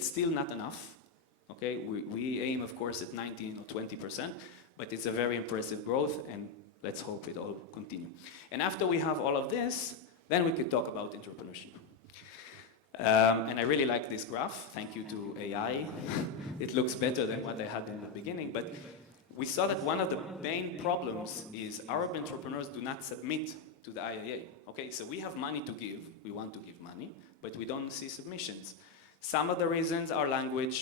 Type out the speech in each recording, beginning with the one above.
it's still not enough. Okay, we aim, of course, at 19 or 20%, but it's a very impressive growth, and let's hope it all continue. And after we have all of this, then we could talk about entrepreneurship. And I really like this graph. Thank you to AI. It looks better than what I had in the beginning, but we saw that one of the main problems is Arab entrepreneurs do not submit to the IIA. Okay, so we have money to give, we want to give money, but we don't see submissions. Some of the reasons are language.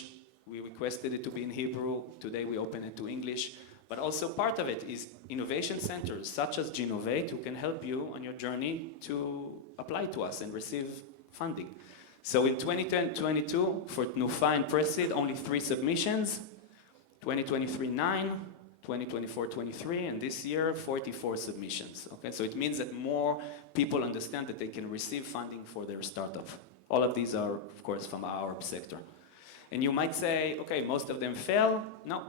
We requested it to be in Hebrew. Today we open it to English. But also part of it is innovation centers, such as Jinnovate, who can help you on your journey to apply to us and receive funding. So in 2022, for Tnufa and Presid, only 3 submissions. 2023, 9. 2024, 23. And this year, 44 submissions. Okay, so it means that more people understand that they can receive funding for their startup. All of these are, of course, from our sector. And you might say, okay, most of them fail. No.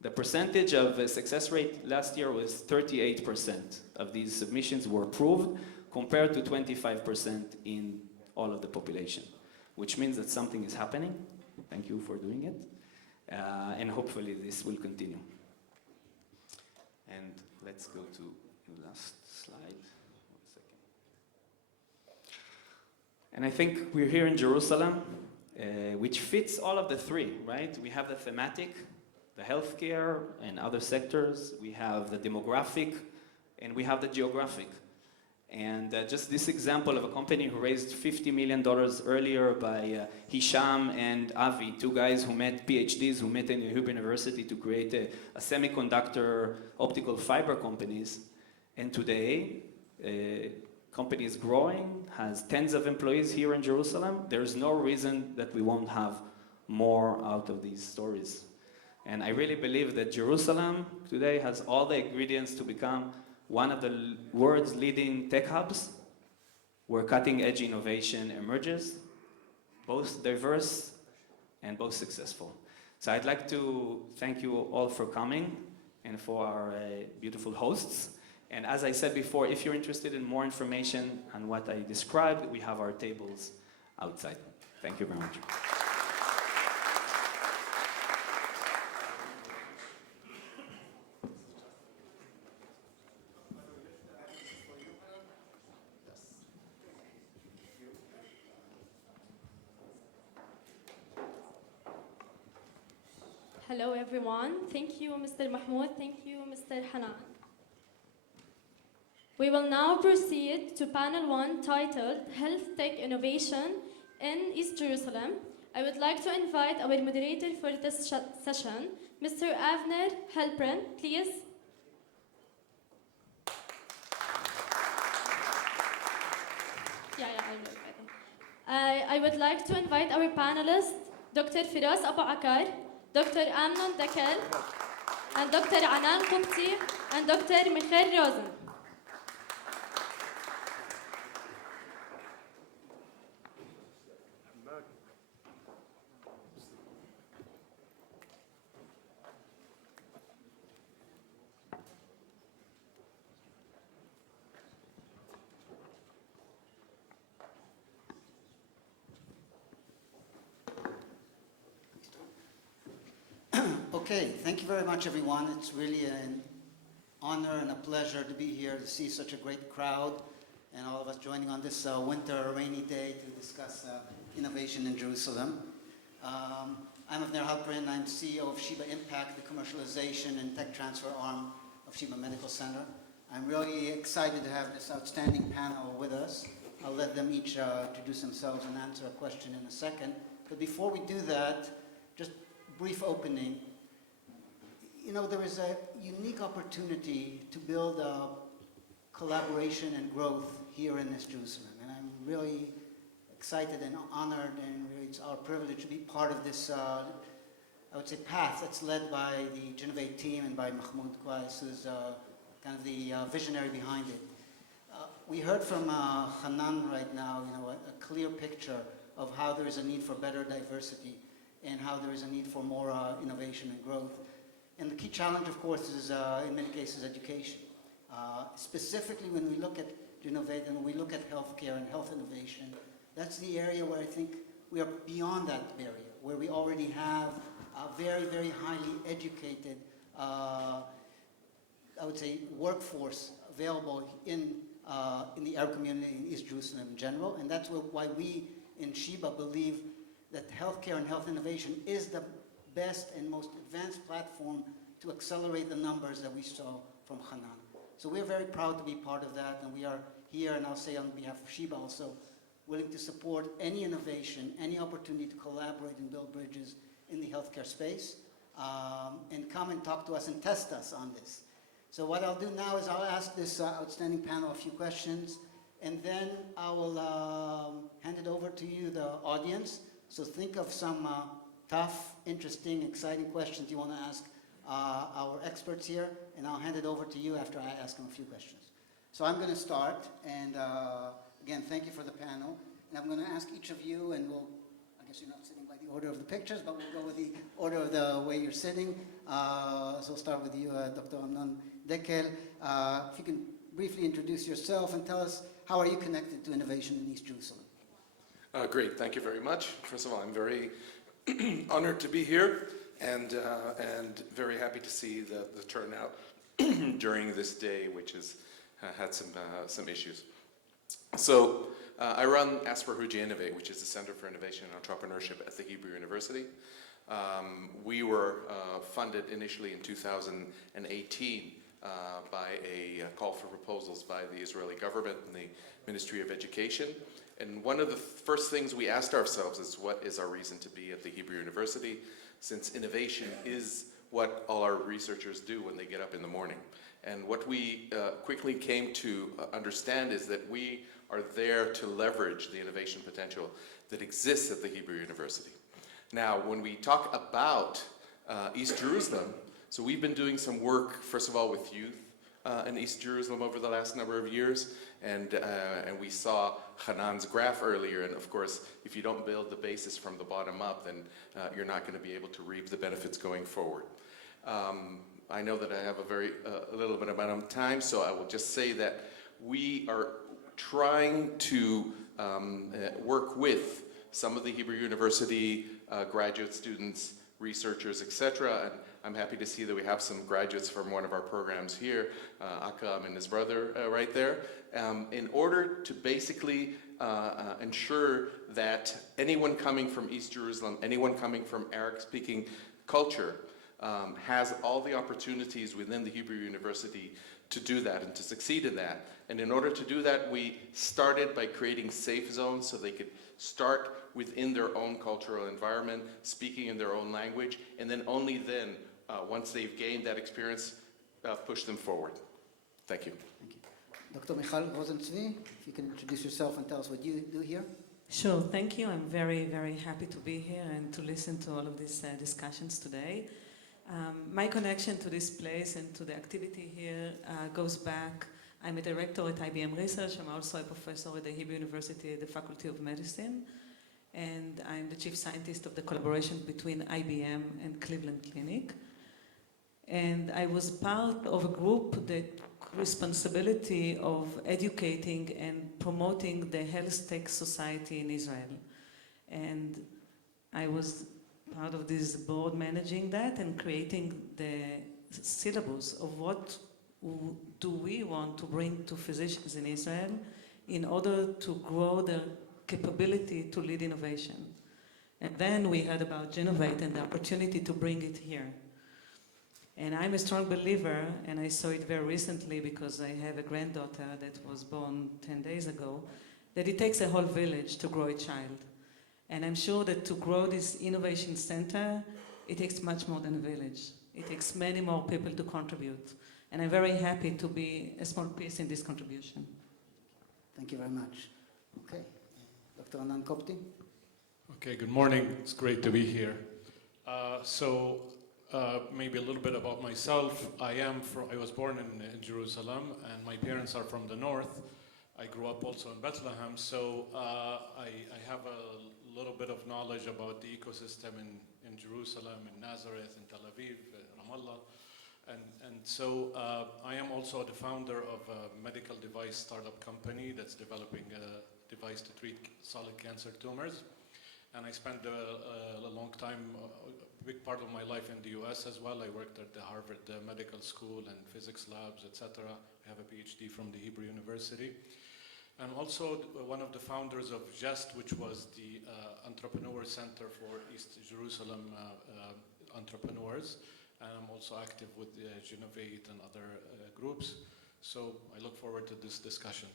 The percentage of success rate last year was 38% of these submissions were approved, compared to 25% in all of the population, which means that something is happening. Thank you for doing it. And hopefully this will continue. And let's go to the last slide. 1 second. And I think we're here in Jerusalem, which fits all of the 3, right? We have the thematic, the healthcare and other sectors. We have the demographic, and we have the geographic. And just this example of a company who raised $50 million earlier by Hisham and Avi, 2 guys who met, PhDs, who met in Hebrew University to create a semiconductor optical fiber companies. And today, company is growing, has tens of employees here in Jerusalem. There's no reason that we won't have more out of these stories. And I really believe that Jerusalem today has all the ingredients to become one of the world's leading tech hubs, where cutting-edge innovation emerges, both diverse and both successful. So I'd like to thank you all for coming and for our beautiful hosts. And as I said before, if you're interested in more information on what I described, we have our tables outside. Thank you very much. Hello everyone. Thank you, Mr. Mahmoud. Thank you, Mr. Hanan. We will now proceed to panel 1 titled Health Tech Innovation in East Jerusalem. I would like to invite our moderator for this session, Mr. Avner Helprin, please. I would like to invite our panelists, Dr. Firas Abu Akar, Dr. Amnon Dakel, and Dr. Anan Qubti, and Dr. Michael Rosen. Okay, thank you very much, everyone. It's really an honor and a pleasure to be here to see such a great crowd and all of us joining on this winter rainy day to discuss innovation in Jerusalem. I'm Avner Halperin. I'm CEO of Sheba Impact, the commercialization and tech transfer arm of Sheba Medical Center. I'm really excited to have this outstanding panel with us. I'll let them each introduce themselves and answer a question in a second. But before we do that, just brief opening. You know, there is a unique opportunity to build collaboration and growth here in this Jerusalem. And I'm really excited and honored, and really it's our privilege to be part of this, I would say, path that's led by the Jinnovate team and by Mahmoud Qais, who's kind of the visionary behind it. We heard from Hanan right now, you know, a clear picture of how there is a need for better diversity and how there is a need for more innovation and growth. And the key challenge, of course, is in many cases education. Specifically when we look at Jinnovate and we look at healthcare and health innovation, that's the area where I think we are beyond that barrier. where we already have a very, very highly educated, I would say, workforce available in the Arab community in East Jerusalem in general. And that's why we in Sheba believe that healthcare and health innovation is the best and most advanced platform to accelerate the numbers that we saw from Hanan. So we're very proud to be part of that, and we are here, and I'll say on behalf of Sheba also, willing to support any innovation, any opportunity to collaborate and build bridges in the healthcare space, and come and talk to us and test us on this. So what I'll do now is I'll ask this outstanding panel a few questions, and then I will hand it over to you, the audience. So think of some tough, interesting, exciting questions you want to ask our experts here, and I'll hand it over to you after I ask them a few questions. So I'm going to start, and again, thank you for the panel. And I'm going to ask each of you, and I guess you're not sitting by the order of the pictures, but we'll go with the order of the way you're sitting. So we'll start with you, Dr. Amnon Dekel. If you can briefly introduce yourself and tell us, how are you connected to innovation in East Jerusalem? Great, thank you very much. First of all, I'm very honored to be here and very happy to see the turnout during this day, which has had some issues. So I run Jinnovate, which is the Center for Innovation and Entrepreneurship at the Hebrew University. We were funded initially in 2018 by a call for proposals by the Israeli government and the Ministry of Education. And one of the first things we asked ourselves is, what is our reason to be at the Hebrew University, since innovation is what all our researchers do when they get up in the morning. And what we quickly came to understand is that we are there to leverage the innovation potential that exists at the Hebrew University. Now, when we talk about East Jerusalem, so we've been doing some work, first of all, with youth in East Jerusalem over the last number of years, and we saw Hanan's graph earlier, and of course, if you don't build the basis from the bottom up, then you're not going to be able to reap the benefits going forward. I know that I have a little bit amount of time, so I will just say that we are trying to work with some of the Hebrew University graduate students, researchers, etc. And I'm happy to see that we have some graduates from one of our programs here, Akram and his brother right there, in order to basically ensure that anyone coming from East Jerusalem, anyone coming from Arabic-speaking culture, has all the opportunities within the Hebrew University to do that and to succeed in that. And in order to do that, we started by creating safe zones so they could start within their own cultural environment, speaking in their own language, and then only then, once they've gained that experience, push them forward. Thank you. Thank you. Dr. Michal Rosenzvi, if you can introduce yourself and tell us what you do here. Sure, thank you. I'm very, very happy to be here and to listen to all of these discussions today. My connection to this place and to the activity here goes back. I'm a director at IBM Research. I'm also a professor at the Hebrew University at the Faculty of Medicine. And I'm the chief scientist of the collaboration between IBM and Cleveland Clinic. And I was part of a group that responsibility of educating and promoting the health tech society in Israel. And I was part of this board managing that and creating the syllabus of what do we want to bring to physicians in Israel in order to grow their capability to lead innovation. And then we heard about Jinnovate and the opportunity to bring it here. And I'm a strong believer, and I saw it very recently because I have a granddaughter that was born 10 days ago, that it takes a whole village to grow a child. And I'm sure that to grow this innovation center, it takes much more than a village. It takes many more people to contribute. And I'm very happy to be a small piece in this contribution. Thank you very much. Okay. Dr. Anan Kopti. Okay, good morning. It's great to be here. Maybe a little bit about myself. I was born in Jerusalem, and my parents are from the north. I grew up also in Bethlehem, so I have a little bit of knowledge about the ecosystem in Jerusalem, in Nazareth, in Tel Aviv, Ramallah. And so I am also the founder of a medical device startup company that's developing a device to treat solid cancer tumors. And I spent a long time, a big part of my life in the US as well. I worked at the Harvard Medical School and physics labs, etc. I have a PhD from the Hebrew University. I'm also one of the founders of JEST, which was the Entrepreneur Center for East Jerusalem entrepreneurs. And I'm also active with the Jinnovate and other groups. So I look forward to this discussion.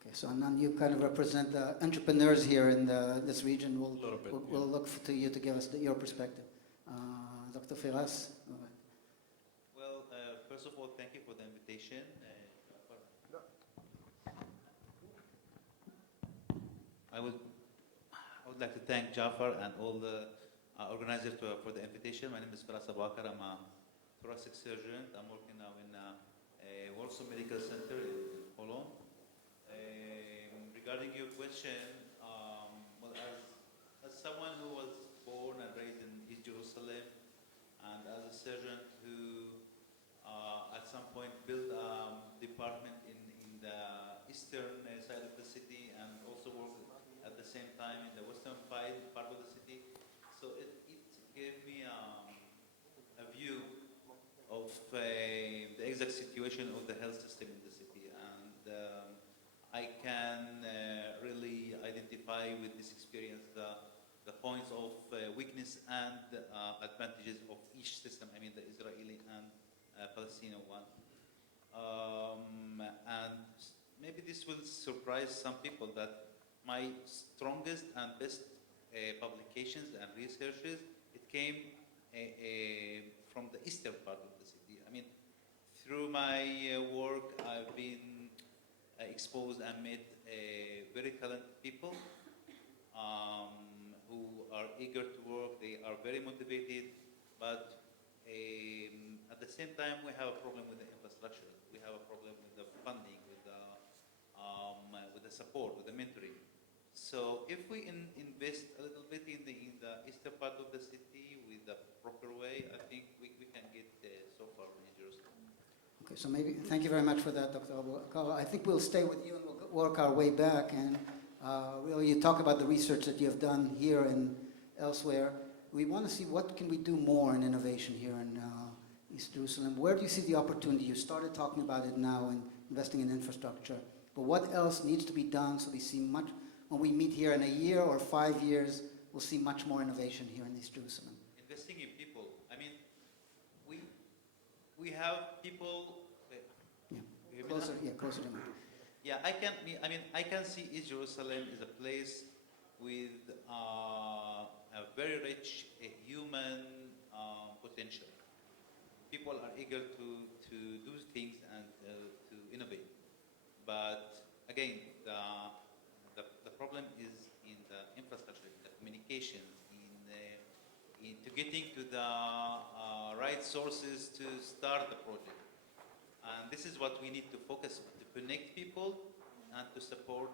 Okay, so Anand, you kind of represent the entrepreneurs here in this region. We'll look to you to give us your perspective. Dr. Firas? Well, first of all, thank you for the invitation. I would like to thank Jafar and all the organizers for the invitation. My name is Firas Abakar. I'm a thoracic surgeon. I'm working now in a Warsaw Medical Center in Poland. Regarding your question, well, as someone who was born and raised in East Jerusalem, and as a surgeon who at some point built a department in the eastern side of the city and also worked at the same time in the western part of the city, so it gave me a view of the exact situation of the health system in the city, and I can really identify with this experience the points of weakness and advantages of each system. I mean, the Israeli and Palestinian one. And maybe this will surprise some people that my strongest and best publications and researches, it came from the eastern part of the city. I mean, through my work, I've been exposed and met very talented people who are eager to work. They are very motivated, but at the same time, we have a problem with the infrastructure. We have a problem with the funding, with the support, with the mentoring. So if we invest a little bit in the eastern part of the city with the proper way, I think we can get so far in Jerusalem. Okay, so maybe, thank you very much for that, Dr. Abakar. I think we'll stay with you and we'll work our way back. And really, you talk about the research that you have done here and elsewhere. We want to see what can we do more in innovation here in East Jerusalem. Where do you see the opportunity? You started talking about it now and investing in infrastructure. But what else needs to be done so we see much, when we meet here in a year or 5 years, we'll see much more innovation here in East Jerusalem? Investing in people. I mean, we have people. Closer to me. Yeah, I can see East Jerusalem is a place with a very rich human potential. People are eager to do things and to innovate. But again, the problem is in the infrastructure, in the communications, into getting to the right sources to start the project. And this is what we need to focus on, to connect people and to support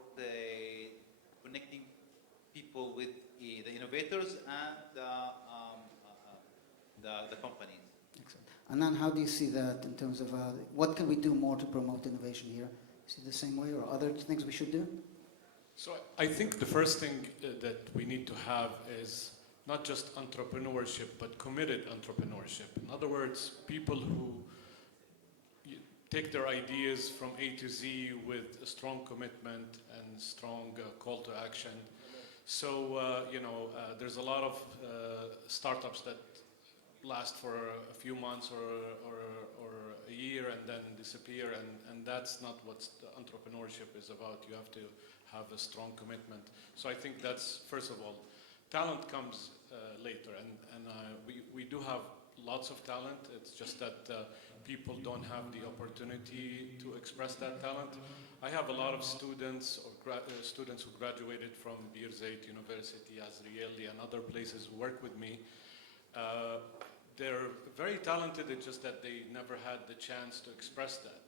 connecting people with the innovators and the companies. Excellent. Anand, how do you see that in terms of what can we do more to promote innovation here? See the same way or other things we should do? So I think the first thing that we need to have is not just entrepreneurship, but committed entrepreneurship. In other words, people who take their ideas from A to Z with a strong commitment and strong call to action. So, there's a lot of startups that last for a few months or a year and then disappear, and that's not what entrepreneurship is about. You have to have a strong commitment. So I think that's, first of all, talent comes later, and we do have lots of talent. It's just that people don't have the opportunity to express that talent. I have a lot of students or students who graduated from Birzeit University, Azrieli, and other places who work with me. They're very talented, it's just that they never had the chance to express that.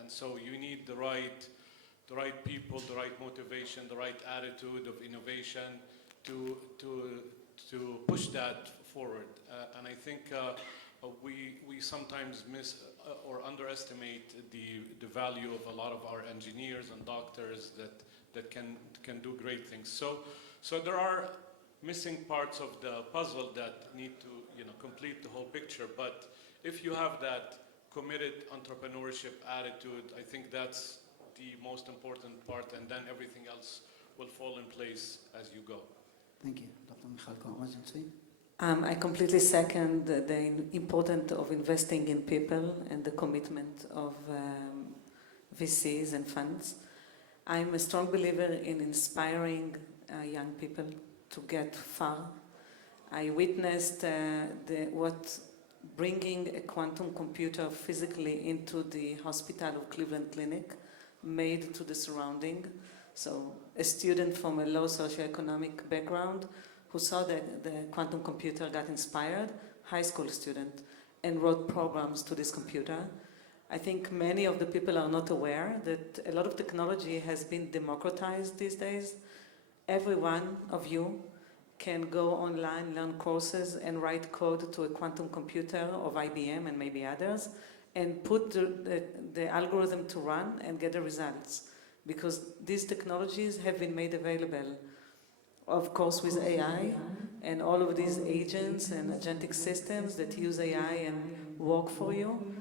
And so you need the right people, the right motivation, the right attitude of innovation to push that forward. And I think we sometimes miss or underestimate the value of a lot of our engineers and doctors that can do great things. So there are missing parts of the puzzle that need to, complete the whole picture. But if you have that committed entrepreneurship attitude, I think that's the most important part, and then everything else will fall in place as you go. Thank you. Dr. Michal Cohen. I completely second the importance of investing in people and the commitment of VCs and funds. I'm a strong believer in inspiring young people to get far. I witnessed what bringing a quantum computer physically into the hospital of Cleveland Clinic made to the surrounding. So a student from a low socioeconomic background who saw the quantum computer got inspired, high school student, and wrote programs to this computer. I think many of the people are not aware that a lot of technology has been democratized these days. Every one of you can go online, learn courses, and write code to a quantum computer of IBM and maybe others, and put the algorithm to run and get the results. Because these technologies have been made available, of course, with AI, and all of these agents and agentic systems that use AI and work for you.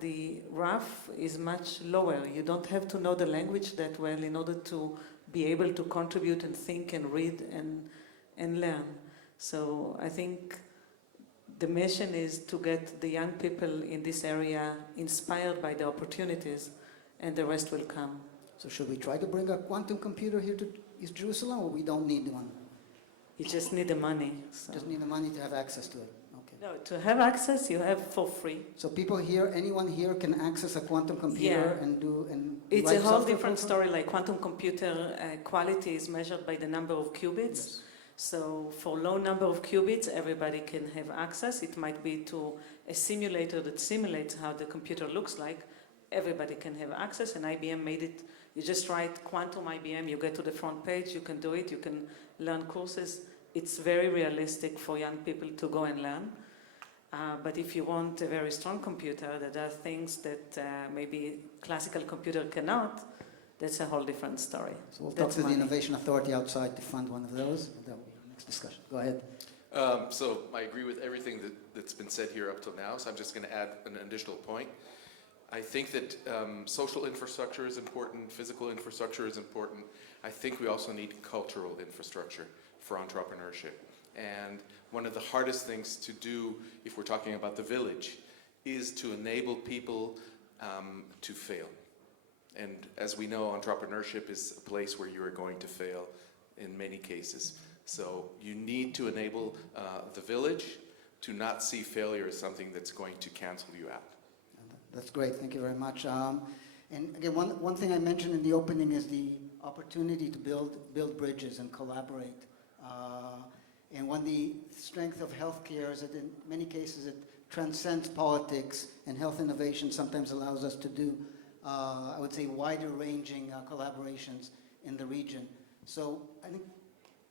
The RAF is much lower. You don't have to know the language that well in order to be able to contribute and think and read and learn. So I think the mission is to get the young people in this area inspired by the opportunities, and the rest will come. So should we try to bring a quantum computer here to East Jerusalem, or we don't need one? You just need the money. So. Just need the money to have access to it. Okay. No, to have access, you have for free. So people here, anyone here can access a quantum computer and do and it's write a whole software different program? story. Like quantum computer quality is measured by the number of qubits. Yes. So for low number of qubits, everybody can have access. It might be to a simulator that simulates how the computer looks like. Everybody can have access, and IBM made it. You just write quantum IBM, you get to the front page, you can do it, you can learn courses. It's very realistic for young people to go and learn. But if you want a very strong computer that does things that maybe classical computer cannot, that's a whole different story. So we'll That's talk to the money. Innovation Authority outside to fund one of those. That will be our next discussion. Go ahead. So I agree with everything that's been said here up till now, so I'm just going to add an additional point. I think that social infrastructure is important, physical infrastructure is important. I think we also need cultural infrastructure for entrepreneurship. And one of the hardest things to do, if we're talking about the village, is to enable people to fail. And as we know, entrepreneurship is a place where you are going to fail in many cases. So you need to enable the village to not see failure as something that's going to cancel you out. That's great. Thank you very much. And again, one thing I mentioned in the opening is the opportunity to build bridges and collaborate. And one, the strength of healthcare is that in many cases it transcends politics, and health innovation sometimes allows us to do, I would say, wider-ranging collaborations in the region. So I think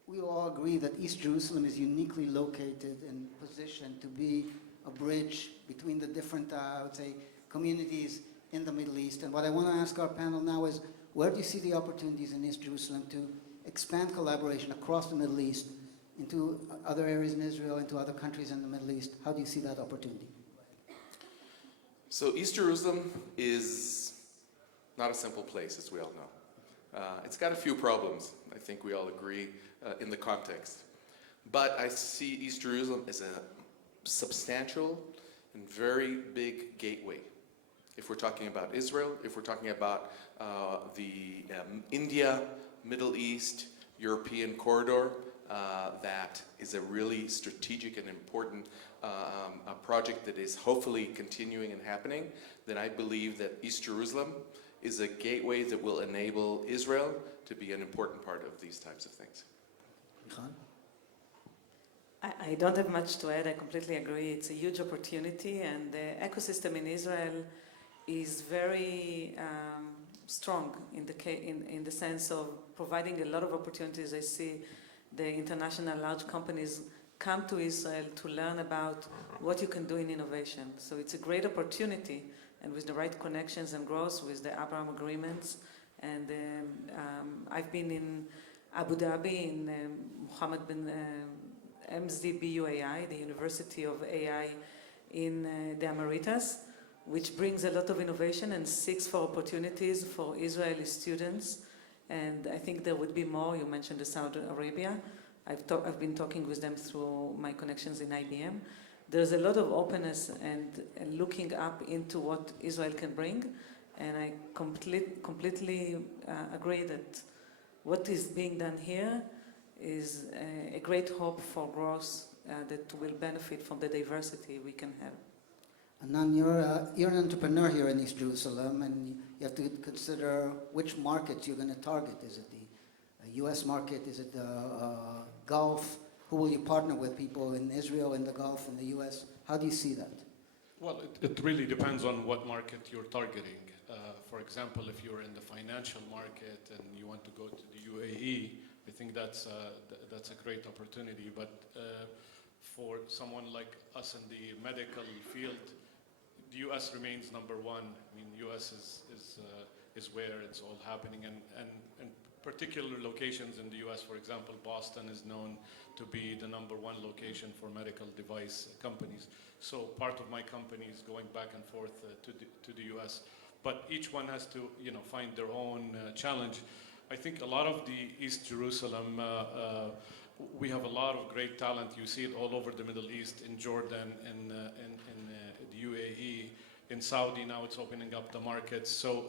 we all agree that East Jerusalem is uniquely located and positioned to be a bridge between the different, I would say, communities in the Middle East. And what I want to ask our panel now is, where do you see the opportunities in East Jerusalem to expand collaboration across the Middle East into other areas in Israel, into other countries in the Middle East? How do you see that opportunity? So East Jerusalem is not a simple place, as we all know. It's got a few problems, I think we all agree, in the context. But I see East Jerusalem as a substantial and very big gateway. If we're talking about Israel, if we're talking about the India, Middle East, European corridor, that is a really strategic and important a project that is hopefully continuing and happening, then I believe that East Jerusalem is a gateway that will enable Israel to be an important part of these types of things. I don't have much to add. I completely agree. It's a huge opportunity, and the ecosystem in Israel is very strong in the sense of providing a lot of opportunities. I see the international large companies come to Israel to learn about what you can do in innovation. So it's a great opportunity, and with the right connections and growth, with the Abraham agreements, and I've been in Abu Dhabi in Mohammed bin MZBUAI, the University of AI in the Emirates, which brings a lot of innovation and seeks for opportunities for Israeli students. And I think there would be more. You mentioned the Saudi Arabia. I've been talking with them through my connections in IBM. There's a lot of openness and looking up into what Israel can bring. And I completely agree that what is being done here is a great hope for growth that will benefit from the diversity we can have. Anan, you're an entrepreneur here in East Jerusalem, and you have to consider which markets you're going to target. Is it the U.S. market? Is it the Gulf? Who will you partner with? People in Israel, in the Gulf, in the U.S.? How do you see that? Well, it really depends on what market you're targeting. For example, if you're in the financial market and you want to go to the UAE, I think that's a great opportunity. But for someone like us in the medical field, the U.S. remains number one. I mean, U.S. is where it's all happening, and particular locations in the U.S., for example, Boston is known to be the number one location for medical device companies. So part of my company is going back and forth to the U.S. But each one has to, find their own challenge. I think a lot of the East Jerusalem, we have a lot of great talent. You see it all over the Middle East, in Jordan, in the UAE, in Saudi. Now it's opening up the markets. So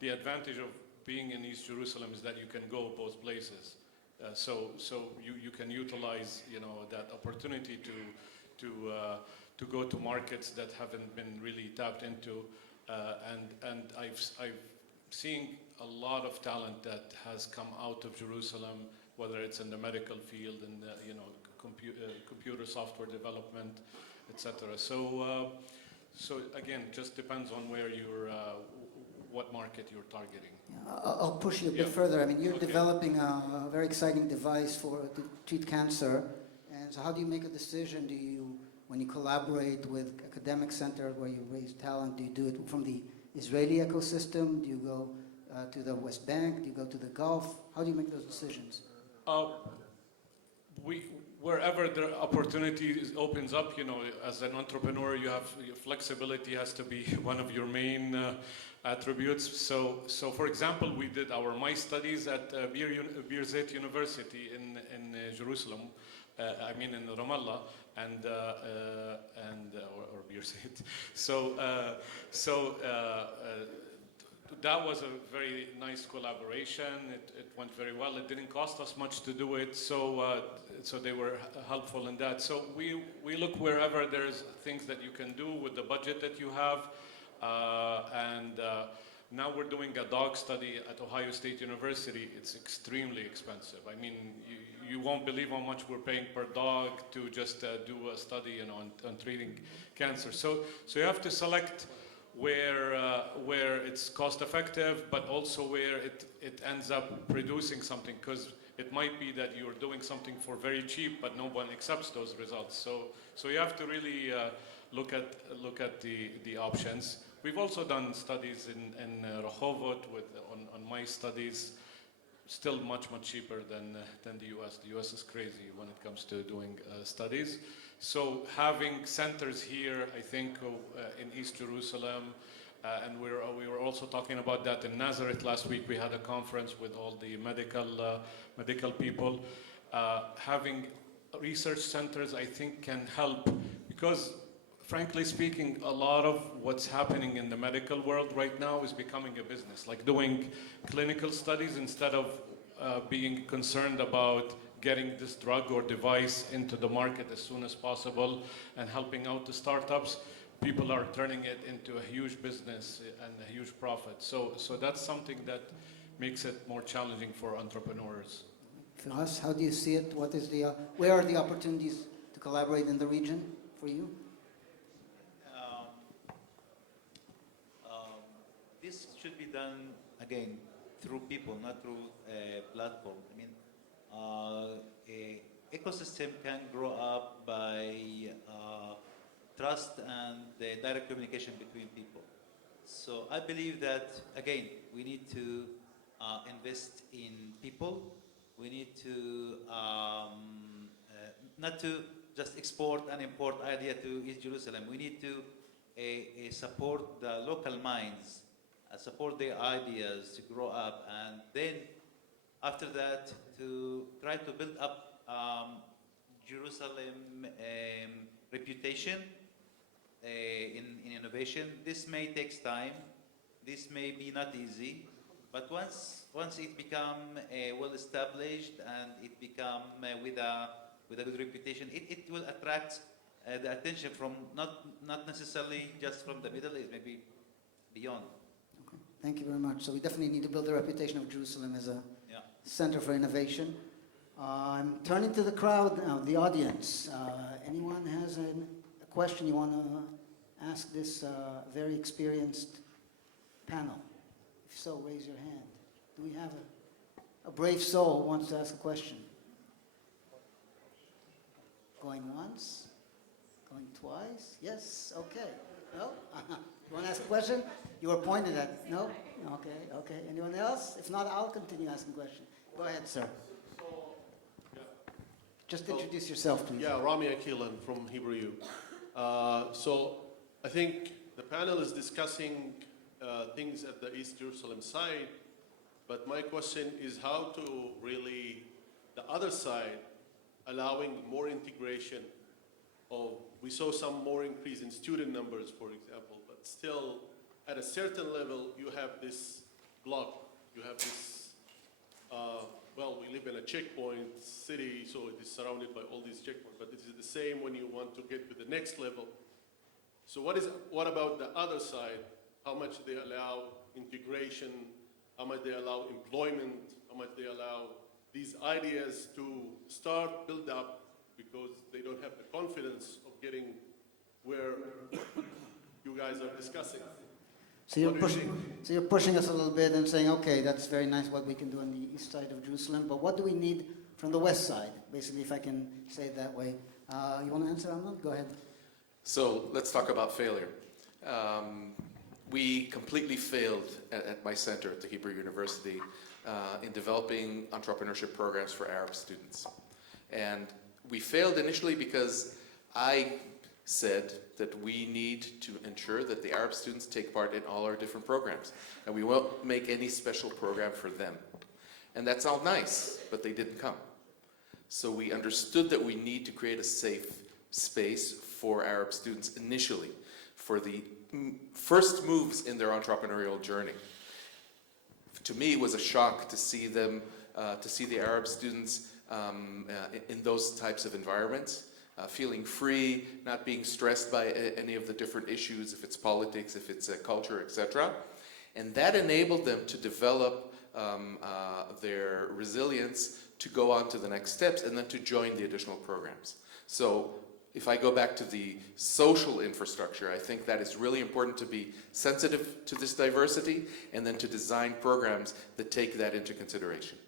the advantage of being in East Jerusalem is that you can go both places. So you can utilize, that opportunity to go to markets that haven't been really tapped into. And I've seen a lot of talent that has come out of Jerusalem, whether it's in the medical field and computer software development, etc. So again, just depends on where you're, what market you're targeting. I'll push you a bit further. I mean, you're developing a very exciting device to treat cancer. And so how do you make a decision? When you collaborate with academic centers where you raise talent, do you do it from the Israeli ecosystem? Do you go to the West Bank? Do you go to the Gulf? How do you make those decisions? Wherever the opportunity opens up, as an entrepreneur, your flexibility has to be one of your main attributes. So for example, we did our MICE studies at Birzeit University in Jerusalem. In Ramallah or Birzeit. So that was a very nice collaboration. It went very well. It didn't cost us much to do it, so they were helpful in that. So we look wherever there's things that you can do with the budget that you have, and now we're doing a dog study at Ohio State University. It's extremely expensive. I mean, you won't believe how much we're paying per dog to just do a study, on treating cancer. So you have to select where it's cost effective, but also where it ends up producing something, because it might be that you're doing something for very cheap, but no one accepts those results. So you have to really look at the options. We've also done studies in Rehovot on my studies. Still much cheaper than the U.S. The U.S. is crazy when it comes to doing studies. So having centers here, I think, in East Jerusalem, and we were also talking about that in Nazareth last week. We had a conference with all the medical people. Having research centers, I think, can help, because frankly speaking, a lot of what's happening in the medical world right now is becoming a business, like doing clinical studies instead of being concerned about getting this drug or device into the market as soon as possible and helping out the startups. People are turning it into a huge business and a huge profit. So that's something that makes it more challenging for entrepreneurs. For us, how do you see it? Where are the opportunities to collaborate in the region for you? This should be done, again, through people, not through a platform. A ecosystem can grow up by trust and the direct communication between people. So I believe that, again, we need to invest in people We need to not to just export and import idea to East Jerusalem. We need to support the local minds, support their ideas to grow up, and then after that to try to build up Jerusalem reputation in innovation. This may take time. This may be not easy, but once it become well established and it become with a good reputation, it will attract the attention from not necessarily just from the Middle East, maybe beyond. Okay. Thank you very much. So we definitely need to build the reputation of Jerusalem as a Yeah. center for innovation. I'm turning to the crowd now, the audience. Anyone has a question you want to ask this very experienced panel? If so, raise your hand. Do we have a brave soul who wants to ask a question? Going once? Going twice? Yes? Okay. No? You want to ask a question? You were pointed at. No? Okay, okay. Anyone else? If not, I'll continue asking questions. Go ahead, sir. Just introduce yourself, please. Yeah, Rami Akilan from Hebrew U. So I think the panel is discussing things at the East Jerusalem side, but my question is how to really, the other side, allowing more integration of, we saw some more increase in student numbers, for example, but still at a certain level, you have this block, you have this, well, we live in a checkpoint city, so it is surrounded by all these checkpoints, but it is the same when you want to get to the next level. So what about the other side? How much they allow integration, how much they allow employment, how much they allow these ideas to start, build up, because they don't have the confidence of getting where you guys are discussing. So you're pushing us a little bit and saying, okay, that's very nice what we can do on the east side of Jerusalem, but what do we need from the west side? Basically, if I can say it that way. You want to answer, Amnon? Go ahead. So let's talk about failure. We completely failed at my center at the Hebrew University in developing entrepreneurship programs for Arab students. And we failed initially because I said that we need to ensure that the Arab students take part in all our different programs. And we won't make any special program for them. And that's all nice, but they didn't come. So we understood that we need to create a safe space for Arab students initially, for the first moves in their entrepreneurial journey. To me, it was a shock to see them, to see the Arab students in those types of environments, feeling free, not being stressed by any of the different issues, if it's politics, if it's culture, etc. And that enabled them to develop their resilience to go on to the next steps and then to join the additional programs. So if I go back to the social infrastructure, I think that is really important to be sensitive to this diversity and then to design programs that take that into consideration.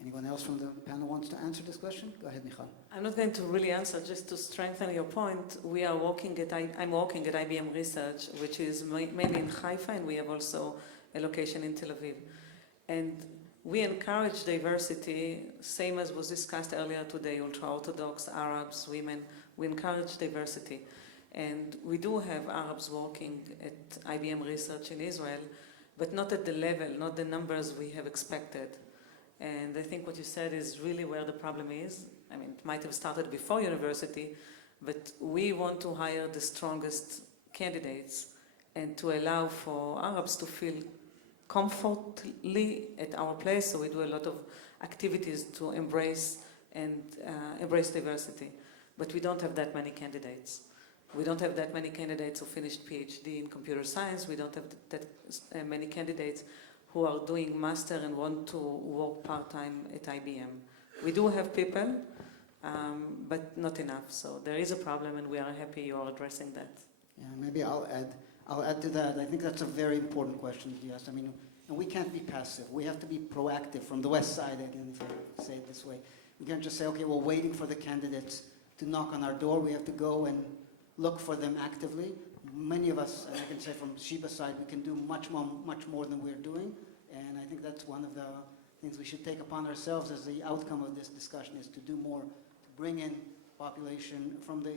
Anyone else from the panel wants to answer this question? Go ahead, Michal. I'm not going to really answer, just to strengthen your point. I'm working at IBM Research, which is mainly in Haifa, and we have also a location in Tel Aviv. And we encourage diversity, same as was discussed earlier today, ultra-Orthodox, Arabs, women. We encourage diversity. And we do have Arabs working at IBM Research in Israel, but not at the level, not the numbers we have expected. And I think what you said is really where the problem is. I mean, it might have started before university, but we want to hire the strongest candidates and to allow for Arabs to feel comfortably at our place. So we do a lot of activities to embrace diversity. But we don't have that many candidates. We don't have that many candidates who finished PhD in computer science. We don't have that many candidates who are doing master and want to work part-time at IBM. We do have people, but not enough. So there is a problem, and we are happy you are addressing that. Yeah, maybe I'll add to that. I think that's a very important question that you asked. I mean, and we can't be passive. We have to be proactive from the west side, again, if I say it this way. We can't just say, okay, we're waiting for the candidates to knock on our door. We have to go and look for them actively. Many of us, and I can say from Sheba's side, we can do much more than we're doing. And I think that's one of the things we should take upon ourselves as the outcome of this discussion is to do more to bring in population from the